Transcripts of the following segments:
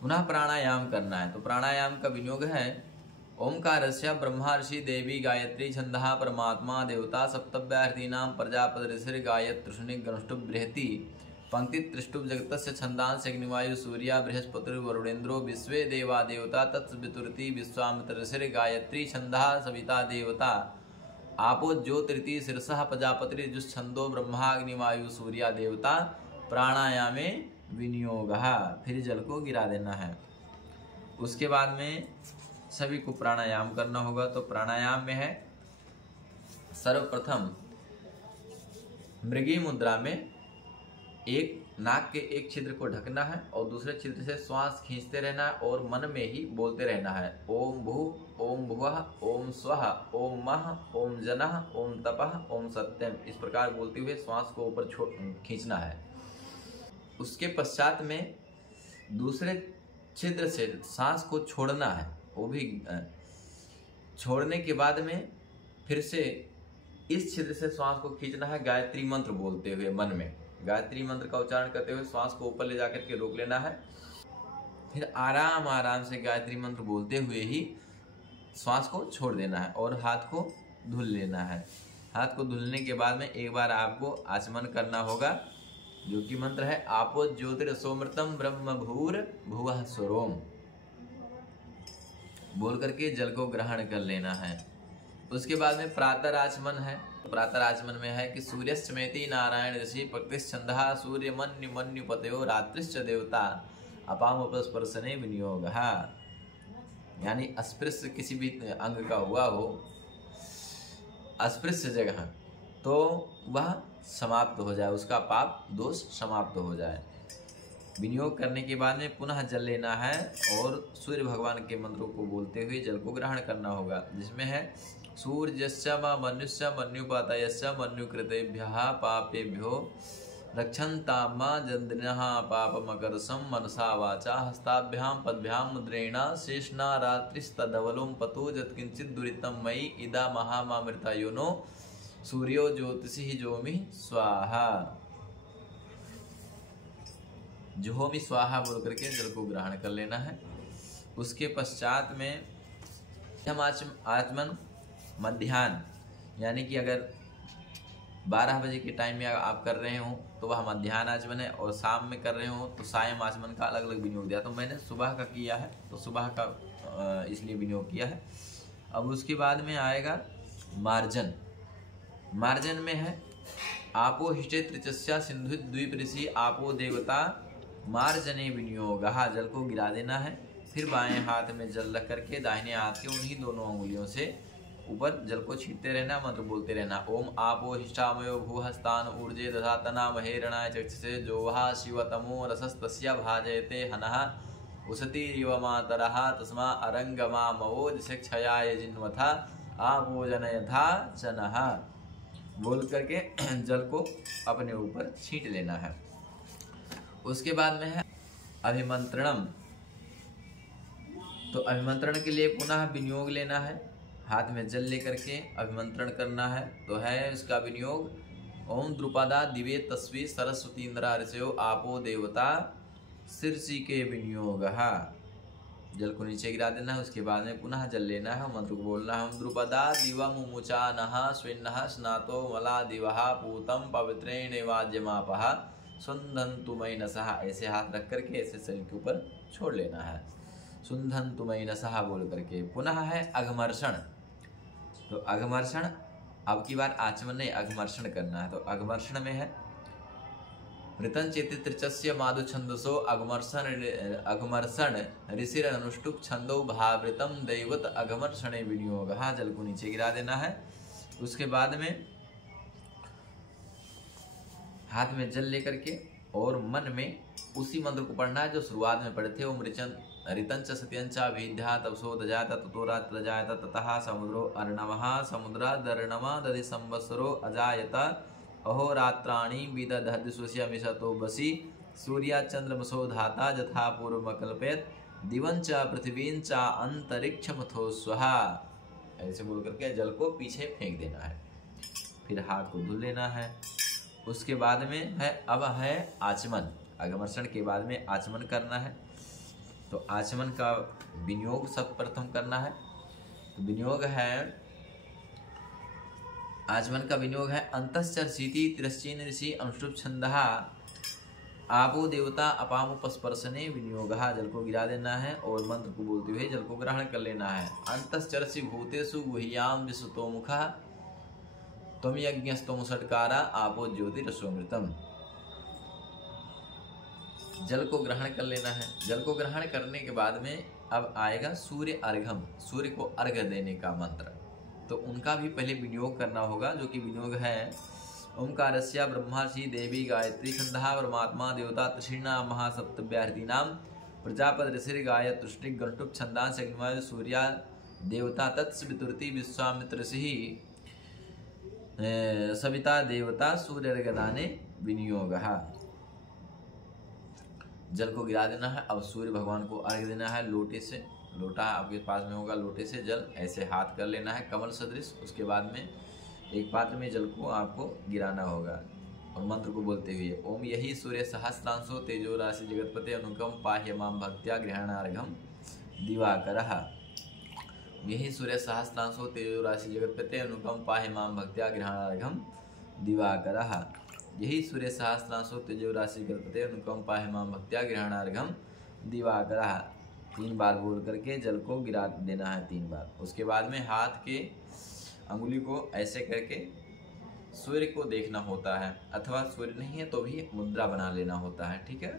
पुनः प्राणायाम करना है। तो प्राणायाम का विनियोग है ओंकारस्य ब्रह्मा ऋषि देवी गायत्री छंदः परमात्मा देवता सप्तव्याहृतीनां प्रजापति ऋषि गायत्री गणुष्टुभ बृहति पंक्ति त्रिष्टुभ जगतस्य छंदांश अग्निवायु सूर्या बृहस्पतिर्वरुणेन्द्रो विश्वे देवा देवता तत्सवितुरति विश्वामित्र ऋषि गायत्री छंदः सविता देवता आपो ज्योतिरिति शीर्षः प्रजापतिर्जुच्छंदो ब्रह्माग्निवायु सूर्या देवता प्राणायामे विनियोगः। फिर जल को गिरा देना है। उसके बाद में सभी को प्राणायाम करना होगा। तो प्राणायाम में है सर्वप्रथम मृगी मुद्रा में एक नाक के एक छिद्र को ढकना है और दूसरे छिद्र से श्वास खींचते रहना है और मन में ही बोलते रहना है ओम भू ओम भुवः ओम स्वः ओम मह ओम जनः ओम तपः ओम सत्यम। इस प्रकार बोलते हुए श्वास को ऊपर खींचना है। उसके पश्चात में दूसरे छिद्र से सांस को छोड़ना है। वो भी छोड़ने के बाद में फिर से इस छिद्र से श्वास को खींचना है गायत्री मंत्र बोलते हुए मन में। गायत्री मंत्र का उच्चारण करते हुए श्वास को ऊपर ले जाकर के रोक लेना है। फिर आराम आराम से गायत्री मंत्र बोलते हुए ही श्वास को छोड़ देना है और हाथ को धुल लेना है। हाथ को धुलने के बाद में एक बार आपको आचमन करना होगा, जो कि मंत्र है आपो ज्योतिरसोमृतम ब्रह्म भूर भुवः स्वरोम। बोल करके जल को ग्रहण कर लेना है। उसके बाद में प्रातराचमन है। प्रातराचमन में है कि सूर्यश्चमेति नारायण ऋषि प्रकृतिश्छंदः सूर्य मन्यु मन्युपतयो रात्रिश्च देवता अपामुपस्पर्शने विनियोगः। यानी अस्पृश्य किसी भी अंग का हुआ हो, अस्पृश्य जगह, तो वह समाप्त हो जाए, उसका पाप दोष समाप्त हो जाए। विनियोग करने के बाद में पुनः जल लेना है और सूर्य भगवान के मंत्रों को बोलते हुए जल को ग्रहण करना होगा, जिसमें है सूर्यस्य मनुष्य मन्युपातयस्य मन्युकृतेभ्यः पापेभ्यो रक्षन्ताम जन्द्रिनः पापमकरसं मनसा वाचा हस्ताभ्यां पद्भ्यां मुद्रेण शेषना रात्रिस्तदवलों पतो यत्किंचित् दुरितं मयि इदा महामामृतायोनो सूर्यो ज्योतिषि जोमि स्वाहा। जोमि स्वाहा बोल करके जल को ग्रहण कर लेना है। उसके पश्चात में हम आचमन मध्याह्न, यानी कि अगर 12 बजे के टाइम में आप कर रहे हो तो वह मध्याह्न आचमन है, और शाम में कर रहे हो तो सायं आचमन का अलग अलग विनियोग दिया। तो मैंने सुबह का किया है, तो सुबह का इसलिए विनियोग किया है। अब उसके बाद में आएगा मार्जन। मार्जन में है आपो हिष्टे त्रिचस्या सिंधु द्वीप ऋषि आपो देवता मार्जने विनियोगः। जल को गिरा देना है। फिर बाएं हाथ में जल रख करके दाहिने हाथ के उन्हीं दोनों अंगुलियों से ऊपर जल को छींटते रहना, मंत्र बोलते रहना। ओम आपो हिष्ठामयो भूहस्तान ऊर्जे दधातना महेरणाय चक्षसे जोहा शिवतमो रसस्तस्य भाजयते हनः उसतिरिव मातरः तस्मा अरंगमा मवो दिशक्षयाय जिन्वथा आपो जनयथा चनः। बोल करके जल को अपने ऊपर छींट लेना है। उसके बाद में है अभिमंत्रणम। तो अभिमंत्रण के लिए पुनः विनियोग लेना है। हाथ में जल लेकर के अभिमंत्रण करना है। तो है इसका विनियोग ओम द्रुपदा दिवे तस्वी सरस्वती इंद्रा ऋषयो आपो देवता शीर्षि के विनियोगः। जल को नीचे गिरा देना है। उसके बाद में पुनः जल लेना है, मंत्र को बोलना है ओम द्रुपदा दिवम मुचानः स्विन्नः स्नातो मला दिवः पूतम पवित्रेण वाज्यमापः सुंधन्तु मयनसः। ऐसे हाथ रख करके ऐसे शरीर के ऊपर छोड़ लेना है, सुंधन्तु मयनसः बोल करके। पुनः है अघमर्षण। तो अघमर्षण अब की बार आचमन नहीं, अघमर्षण करना है। तो अघमर्षण में है ऋतं चेति त्रिचस्य माधु छंदसो अघमर्षण ऋषिर अनुष्टुप छंदो भावृतम दैवत अघमर्षणे विनियोगः। जल को नीचे गिरा देना है। उसके बाद में हाथ में जल लेकर के और मन में उसी मंत्र को पढ़ना है जो शुरुआत में पढ़े थे। ओम ऋतंच सत्यंच विद्या तपसो दजात ततो रात्र जायत ततः समुद्रो अर्णवः समुद्रादर्णवा दधि संवत्सरो अजायत अहोरात्राणि विदधद्विश्वस्य मिषतो बसि सूर्या चंद्रमसो धाता यथा पूर्वमकल्पयत् दिवंच पृथ्वींच अंतरिक्षमथो स्वहा। ऐसे बोल करके जल को पीछे फेंक देना है। फिर हाथ को धुल लेना है। उसके बाद में है अब है आचमन। अघमर्षण के बाद में आचमन करना है। तो आचमन का विनियोग सर्वप्रथम करना है। तो विनियोग है, आचमन का विनियोग है अंतश्चर्षीति तिरश्चीन ऋषि अनुष्टुप छंदः आपो देवता अपामुपस्पर्शने विनियोगः। जल को गिरा देना है और मंत्र को बोलते हुए जल को ग्रहण कर लेना है। अंतश्चर्षि भूतेषु गुह्याम विश्वतोमुखः त्वं यज्ञस्तोम षट्कारा आपो ज्योतिरसोमृतम। जल को ग्रहण कर लेना है। जल को ग्रहण करने के बाद में अब आएगा सूर्य अर्घम, सूर्य को अर्घ देने का मंत्र। तो उनका भी पहले विनियोग करना होगा, जो कि विनियोग है ओंकारस्य ब्रह्मर्षि देवी गायत्री छंदः परमात्मा देवता तृषीणां महासप्तव्याहृतीनां प्रजापति ऋषिर् गायत्रुष्टिक गणुष्टुप छंदांस अग्निमय सूर्या देवता तत्सवितुर्ति विश्वामित्र ऋषिः सविता देवता सूर्यर्घदाने विनियोगः। जल को गिरा देना है। अब सूर्य भगवान को अर्घ देना है। लोटे से, लोटा आपके पास में होगा, लोटे से जल ऐसे हाथ कर लेना है कमल सदृश। उसके बाद में एक पात्र में जल को आपको गिराना होगा और मंत्र को बोलते हुए ओम यही सूर्य सहस्रांशो तेजो राशि जगतपते अनुकम पाह्य माम भक्त्या गृहणार्घम दिवाकरः। यही सूर्य सहस्रांशो तेजो राशि जगतपते अनुकम पाह्य माम भक्त्या गृहणार्घम दिवाकरः। यही सूर्य सहस्रांशो तेजो राशि जगतपते अनुकम पाह्य माम भक्त्या गृहणार्घम दिवाकरः। 3 बार बोल करके जल को गिरा देना है 3 बार। उसके बाद में हाथ के अंगुली को ऐसे करके सूर्य को देखना होता है, अथवा सूर्य नहीं है तो भी मुद्रा बना लेना होता है। ठीक है।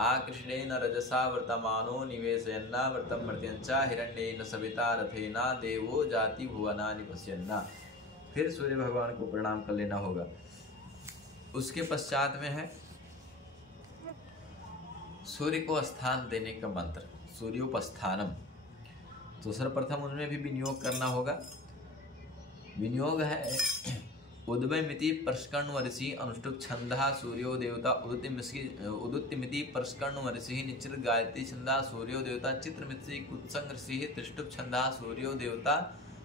आकृष्णेन रजसा वर्तमानो निवेशयन्ना व्रतम मर्त्यंचा हिरण्येन सविता रथेना देवो जाति भुवनानि पश्यन्ना। फिर सूर्य भगवान को प्रणाम कर लेना होगा। उसके पश्चात में है सूर्य को स्थान देने का मंत्र, सूर्योपस्थानम। तो सर्वप्रथम उनमें भी विनियोग करना होगा। विनियोग है उद्वयमिति प्रस्कर्णवर्षि अनुष्टुप छंदः सूर्यो देवता उदुत्तिमिति प्रस्कर्णवर्षि निश्चित गायत्री छंदः सूर्यो देवता चित्रमिति कुत्संग ऋषिः त्रिष्टुप छंदः सूर्यो देवता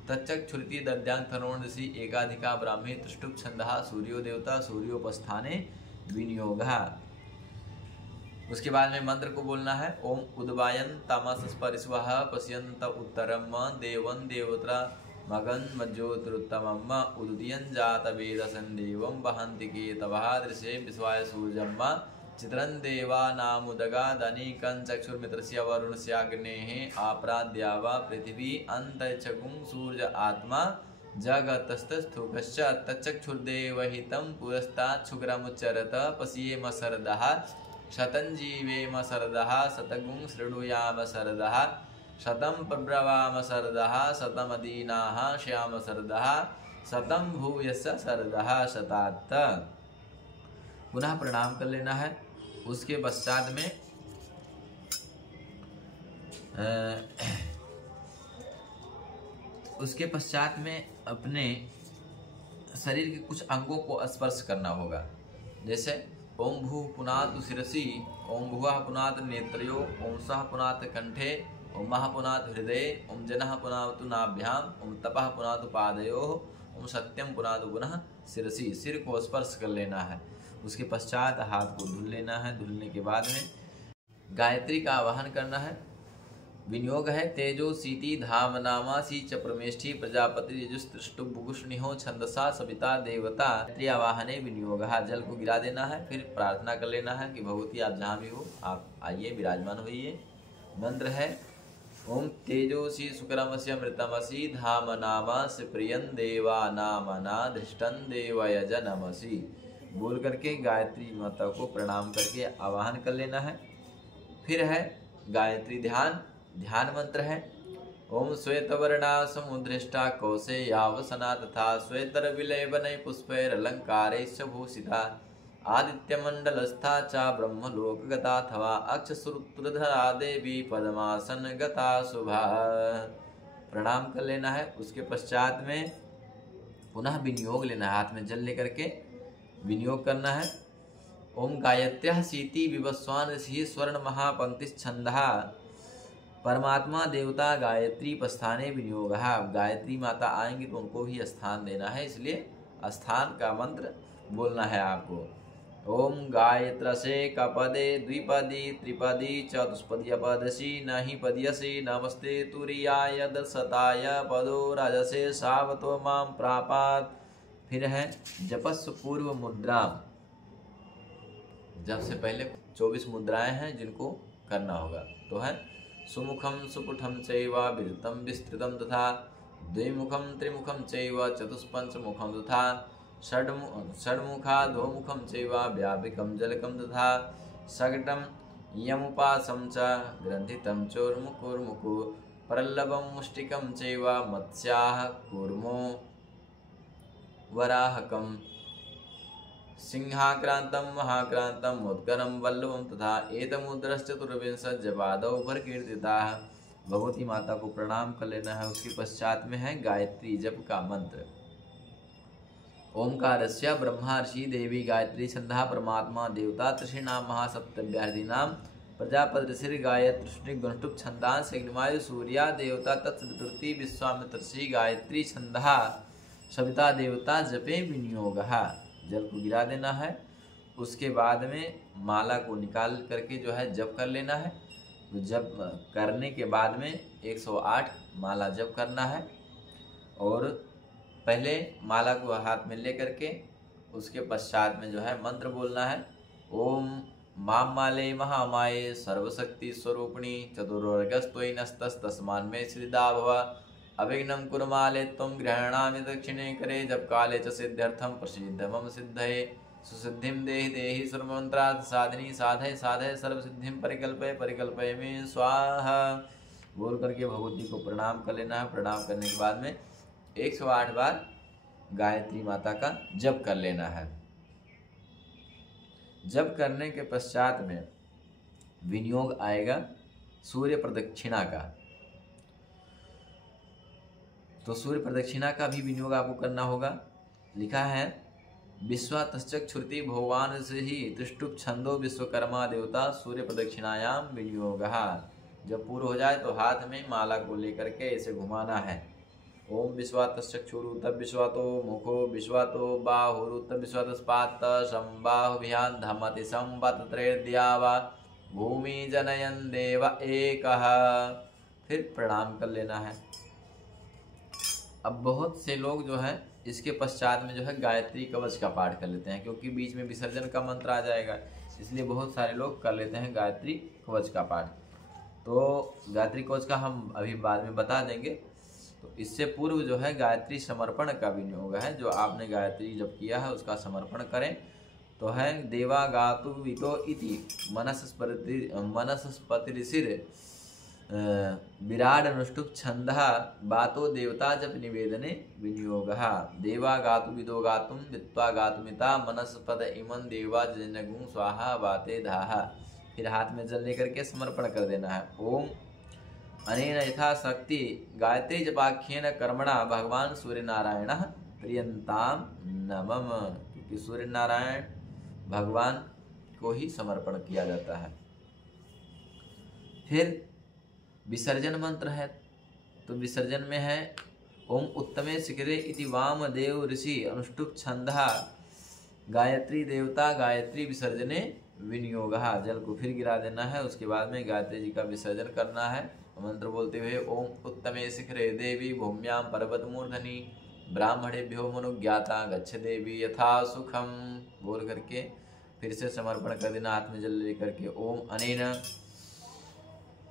तच्चक्षुरिति दद्यान्तरोण ऋषि एकाधिका ब्राह्मी त्रिष्टुप छंदः सूर्यो देवता सूर्योपस्थाने विनियोगः। उसके बाद में मंत्र को बोलना है ओम उद्वायन तामसस्परिस्वः पश्यन्त उत्तरम देवं देवता मगन मज्जोतिरुत्तमम् उदुदीयं जातवेदसं देवं वहन्ति केतवः दृशे विश्वाय सूर्यम् चित्रं देवानामुदगादनीकं चक्षुर्मित्रस्य वरुणस्याग्नेः आप्राद्या वा पृथिवी अन्तरिक्षगुं सूर्य आत्मा जगतस्तस्थूकश्च तच्चक्षुर्देवहितं पुरस्ताच्छुक्रमुच्चरत पश्येम शरदः शतं जीवेम शरदः शतगुं शृणुयाम शरदः शतं प्रब्रवाम शरदः शतमदीनाः श्याम शरदः शतं भूयश्च शरदः शतात्। पुनः प्रणाम कर लेना है। उसके पश्चात में अपने शरीर के कुछ अंगों को स्पर्श करना होगा। जैसे ओम भू पुनातु शिरसि, ओम भुवः पुनातु नेत्रयो, ओम सः पुनातु कंठे, ओम मः पुनातु हृदये, ओम जनः पुनातु नाभ्याम, ओम तपः पुनातु पादयोः, ओम सत्यम पुनातु पुनः शिरसि। सिर को स्पर्श कर लेना है। उसके पश्चात हाथ को धुल लेना है। धुलने के बाद में गायत्री का आवाहन करना है। विनियोग है तेजो सीति धाम नामासी च प्रमेष्ठी प्रजापति यजुस्तुष्टुभुगुष्णिहो छंदसा सविता देवता। गायत्री आवाहने विनियोगः। जल को गिरा देना है। फिर प्रार्थना कर लेना है कि भगवती आप जहाँ भी हो आप आइए, विराजमान होइए। मंत्र है ओम तेजोसी सुकरमस्य मृतमसी धाम नामासि प्रियं देवा नामना धृष्टं देवयजनमसि। बोल करके गायत्री माता को प्रणाम करके आवाहन कर लेना है। फिर है गायत्री ध्यान। ध्यान मंत्र है ओम श्वेतवर्णा समुद्रिष्टा कौशेयावसना तथा श्वेतर विलेबनै पुष्पैरलङ्कारैश्च भूषिता आदित्यमण्डलस्था च ब्रह्मलोकगताथवा अक्षसुरधरा देवी पद्मासन गता शुभा। प्रणाम कर लेना है। उसके पश्चात में पुनः विनियोग लेना है। हाथ में जल लेकर के विनियोग करना है। ओम गायत्र्यः सीति विवस्वान ऋषि स्वर्ण महापंक्तिश्छंदः परमात्मा देवता गायत्री पस्थाने विनियोगः। गायत्री माता आएंगी तो उनको भी स्थान देना है, इसलिए स्थान का मंत्र बोलना है आपको। ओम गायत्रसे कपदे द्विपदी त्रिपदी चतुष्पदी पदसी नहि पदयसी नमस्ते तुरीयाय दशताय पदो राजसे सावतो मां प्रापात। फिर है जपस्व पूर्व मुद्रा, जब से पहले 24 मुद्राएं हैं जिनको करना होगा। तो है सुमुखम सुपुठम चैव विदितम विस्तृतम तथा द्विमुखम त्रिमुखम चैव चतुष्पंचमुखम तथा षड्मुखाधोमुखं चैव व्यापिकं जलकं तथा सगटं यमुपासं च ग्रन्थितं चोर्मुकुर्मुकु प्रल्लभं मुष्टिकं चैव मत्स्याः कूर्मो वराहकं सिंहाक्रान्तं महाक्रान्तं मुद्गरं वल्लभं तथा एतमुद्रश्चतुर्विंशत् जपादौ प्रकीर्तिताः। भगवती माता को प्रणाम कर लेना है। उसके पश्चात में है गायत्री जप का मंत्र। ओंकारस्य ब्रह्मर्षि देवी गायत्री छंदा परमात्मा देवता त्रिषीणां महासप्तभ्यार्थिनां प्रजापतिर्षि गायत्री गुणष्टुप छंदांस अग्निमायु सूर्या देवता तत्सवितुर्ति विश्वामित्रषि गायत्री छंदा सविता देवता जपे विनियोग। जल को गिरा देना है। उसके बाद में माला को निकाल करके जो है जप कर लेना है। जप करने के बाद में 108 माला जप करना है। और पहले माला को हाथ में ले करके उसके पश्चात में जो है मंत्र बोलना है। ओम माम माले महामाये सर्वशक्ति स्वरूपिणी चतुर्वर्गस्त्वयि नस्तस्तस्मान् मे सिद्धा भव अविघ्नं कुरु माले त्वं गृह्णामि दक्षिणे करे जप काले च सिद्ध्यर्थं प्रसिद्ध मम सिद्धये सुसिद्धिं देहि देहि सर्वमन्त्रार्थ साधिनी साधय साधय सर्वसिद्धिं परिकल्पय परिकल्पय मे स्वाहा। बोल करके भगवती को प्रणाम कर लेना है। प्रणाम करने के बाद में 108 बार गायत्री माता का जप कर लेना है। जप करने के पश्चात में विनियोग आएगा सूर्य प्रदक्षिणा का। तो सूर्य प्रदक्षिणा का भी विनियोग आपको करना होगा। लिखा है विश्वातश्चक्षुर्ति भगवान से ही त्रिष्टुप छंदो विश्वकर्मा देवता सूर्य प्रदक्षिणायाम विनियोग। जब पूर्ण हो जाए तो हाथ में माला को लेकर के इसे घुमाना है। ओम विश्वातश्चक्षुरु तब विश्वातो मुखो विश्वातो बाहुरु तब विश्वातस्पात संबाहुभ्यां धमति संवत्त्रैर्द्यावा भूमि जनयन देव एकः। फिर प्रणाम कर लेना है। अब बहुत से लोग जो है इसके पश्चात में जो है गायत्री कवच का पाठ कर लेते हैं, क्योंकि बीच में विसर्जन का मंत्र आ जाएगा, इसलिए बहुत सारे लोग कर लेते हैं गायत्री कवच का पाठ। तो गायत्री कवच का हम अभी बाद में बता देंगे। तो इससे पूर्व जो है गायत्री समर्पण का विनियोग है। जो आपने गायत्री जब किया है उसका समर्पण करें। तो है देवा गातु वितो इति मनसस्पतिरिसिर विराड अनुष्टुप छंदः बातो देवता जप निवेदने विनियोग। देवा गातु विदो गातुम वित्वा गातुमिता मनस्पद इमन देवा जनगुं स्वाहा बाते धाः। फिर हाथ में जल लेकर के समर्पण कर देना है। ओम अनेन यथाशक्ति गायत्री जपाख्येन कर्मणा भगवान सूर्य नारायण प्रियंताम नमम। क्योंकि सूर्य नारायण भगवान को ही समर्पण किया जाता है। फिर विसर्जन मंत्र है। तो विसर्जन में है ओम उत्तमे शिखरे इति वामदेव ऋषि अनुष्टुप छंदः गायत्री देवता गायत्री विसर्जने विनियोग। जल को फिर गिरा देना है। उसके बाद में गायत्री जी का विसर्जन करना है मंत्र बोलते हुए। ओम उत्तमे शिखरे देवी भूम्यां पर्वत मूर्धनि ब्राह्मणेभ्यो मनुज्ञाता गच्छ देवी यथा सुखम। बोल करके फिर से समर्पण कर देना हाथ में जल लेकर के। ओम अनेन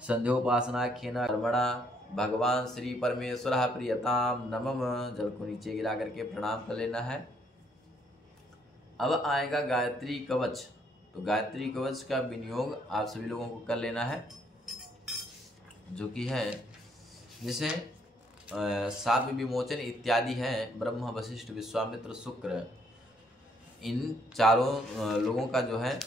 संध्योपासनाख्येन कर्मणा भगवान श्री परमेश्वरः प्रियताम नमः। जल को नीचे गिरा करके प्रणाम कर लेना है। अब आएगा गायत्री कवच। तो गायत्री कवच का विनियोग आप सभी लोगों को कर लेना है, जो कि है जिसे शाप विमोचन इत्यादि है। ब्रह्म वशिष्ठ विश्वामित्र शुक्र, इन चारों लोगों का जो है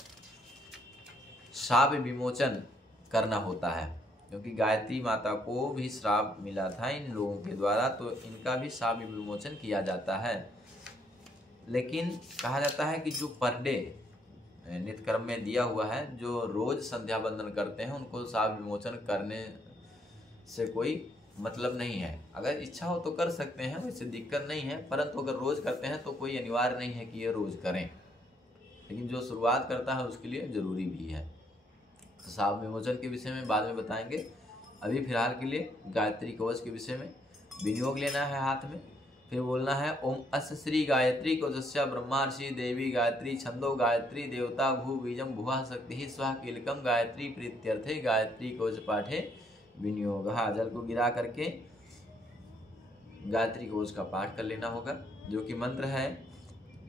शाप विमोचन करना होता है, क्योंकि गायत्री माता को भी श्राप मिला था इन लोगों के द्वारा, तो इनका भी शाप विमोचन किया जाता है। लेकिन कहा जाता है कि जो पर डे नित्य कर्म में दिया हुआ है, जो रोज संध्या बंदन करते हैं, उनको शाप विमोचन करने से कोई मतलब नहीं है। अगर इच्छा हो तो कर सकते हैं, वैसे दिक्कत नहीं है, परंतु अगर रोज करते हैं तो कोई अनिवार्य नहीं है कि ये रोज करें। लेकिन जो शुरुआत करता है उसके लिए जरूरी भी है। तो शाप विमोचन के विषय में बाद में बताएंगे। अभी फिलहाल के लिए गायत्री कवच के विषय में विनियोग लेना है हाथ में। फिर बोलना है ओम अस्य श्री गायत्री कवचस्य ब्रह्मार्षि देवी गायत्री छंदो गायत्री देवता भू बीजम भुवः शक्ति स्वः कीलकम गायत्री प्रीत्यर्थे गायत्री कवच पाठे विनियोग। जल को गिरा करके गायत्री कवच का पाठ कर लेना होगा, जो कि मंत्र है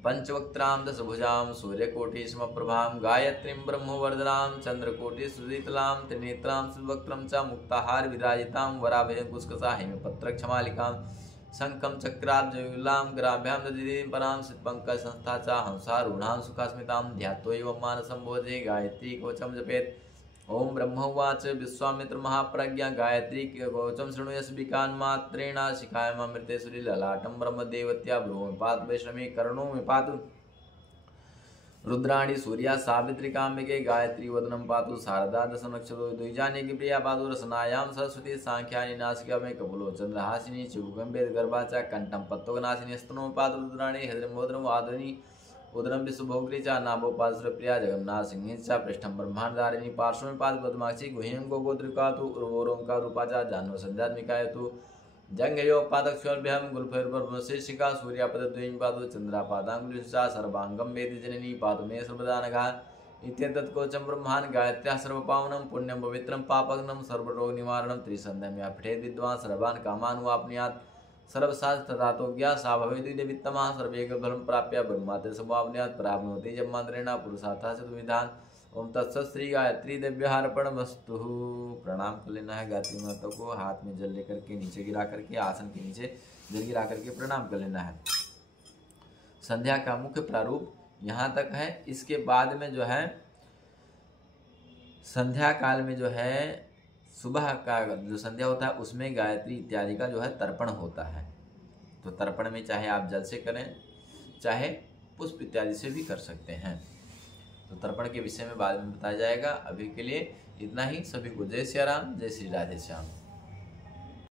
पंचवक्त्राम दशभुजाम सूर्यकोटि समप्रभाम गायत्रीं ब्रह्मवर्धनाम चंद्रकोटि सुशीतलाम त्रिनेत्राम सुवक्त्रम च मुक्ताहार विराजिताम वराभयं कुस्कसा हेमपत्र क्षमालिकाम शंखम चक्राब्जयुलाम ग्राभ्यां दधिं पराम सितपंकज संस्था च हंसारूढ़ां सुखास्मितां ध्यात्वा एवं मानसंभोजे गायत्री कवचम जपेत। ओम ब्रह्मोवाच विश्वामित्र महाप्रज्ञा गायत्री कवचम शृणुयस्विकान् मात्रेण शिखायामृतेश्वरी ललाटं ब्रह्मदेवत्या भ्रूमि पातु वैष्णवी कर्णो में पातु रुद्राणी सूर्या सावित्रिकाम्बिके गायत्री वदनं पातु शारदा दशनक्षत्रो द्विजानी की प्रिया पातु रसनायां सरस्वती सांख्यानि नासिका में कपुलो चंद्रहासिनी चिबुकंबेद गर्भाचा कंठम पत्तोगनाशिनी स्तनो पातु रुद्राणी हृदयमोद्रम आदनी उदरम विश्वभोग्री चा नाभो पादप्रिया जगन्नाथ सिंह चा पृष्ठम ब्रह्मांडारिणी पार्श्व में पाद पद्माक्षी गुह्यं गोत्रिका तु उर्वरोंका रूपाचा जान्व संध्यात्मिकाय तु जंघयो पादक्षोभ्याम गुल्फैर्ब्रह्मशिशिका सूर्यापदद्वयं पादु चंद्रापादांगुलिश्चा सर्वांगम वेद जननी पादु मे सर्वदानघा इत्येतत् कवचं ब्रह्मान् गायत्र्या सर्वपावनं पुण्यं पवित्रं पापग्नं सर्वरोग निवारणं त्रिसन्ध्यं या पठेत् विद्वान् सर्वान् कामान् वाप्नुयात् सर्वशास्त्र तथातो ज्ञा सा भवेति देवित्तमा सर्वेक फलं प्राप्य ब्रह्माते समावन्यात् प्राप्नोति जब मंत्रेण पुरुषार्थ चतुर्विधान। ओम तत्सत् श्री गायत्री देव्यार्पणमस्तु। प्रणाम कर लेना है गायत्री माता को, हाथ में जल लेकर के नीचे गिरा करके आसन के नीचे जल गिरा करके प्रणाम कर लेना है। संध्या का मुख्य प्रारूप यहाँ तक है। इसके बाद में जो है संध्या काल में जो है सुबह का जो संध्या होता है उसमें गायत्री इत्यादि का जो है तर्पण होता है। तो तर्पण में चाहे आप जल से करें चाहे पुष्प इत्यादि से भी कर सकते हैं। तो तर्पण के विषय में बाद में बताया जाएगा। अभी के लिए इतना ही। सभी को जय सिया राम, जय श्री राधे श्याम।